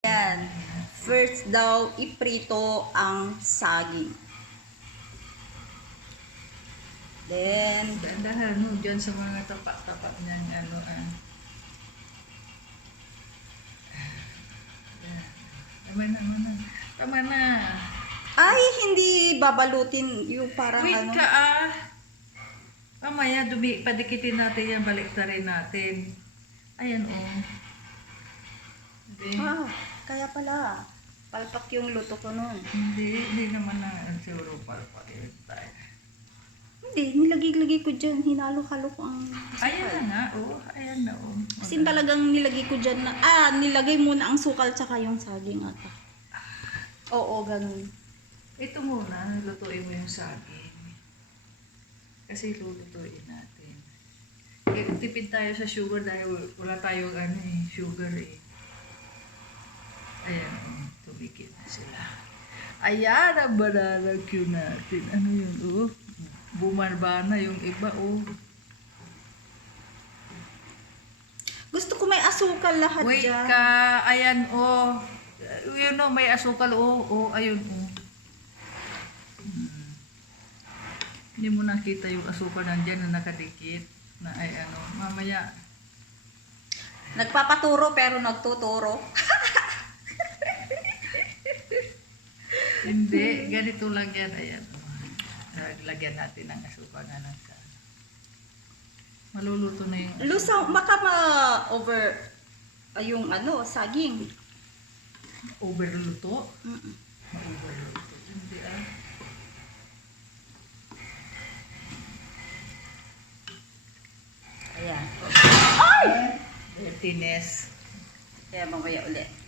Yan. First daw, iprito ang saging. Then, Dahan mo dyan sa mga tapak-tapak niyan, ano Tama na, tama na. Tama na. ay, hindi babalutin yung parang Wait ano. ka Mamaya, padikitin natin yan, balik na rin natin. Ayan, oh. Okay. Ah, kaya pala. Palpak yung luto ko nun. Hindi naman na siguro palpakin tayo. Hindi, nilagay-lagay ko dyan. Hinalo-halo ko ang Ayan na nga, oh. Ayan na, oh. Kasi talagang nilagay ko dyan na, nilagay muna ang sukal tsaka yung saging ata. Oo, ganun. Ito muna, lutuin mo yung saging. Kasi lulutuin natin. Tipid tayo sa sugar dahil wala tayong sugar eh. Ayan, tumikit na sila. Ayan ang banana cue natin. Ano yun, oh? Bumarbana yung iba, oh. Gusto ko may asukal lahat Wait dyan. ka, ayan, oh. You know, may asukal, oh, ayun, oh. Hindi mo nakita yung asukal nandyan na nakadikit. Na ay ano, mamaya. Nagpapaturo pero nagtuturo. Hindi, ganito lang yan, ayan. Lagyan natin ng asukal na nagka. Maluluto na yung Lusaw, maka ma-over yung saging. overluto. Mm-mm. Ma-overluto. Hindi Ayan. Dirtiness. Kaya mamaya ulit.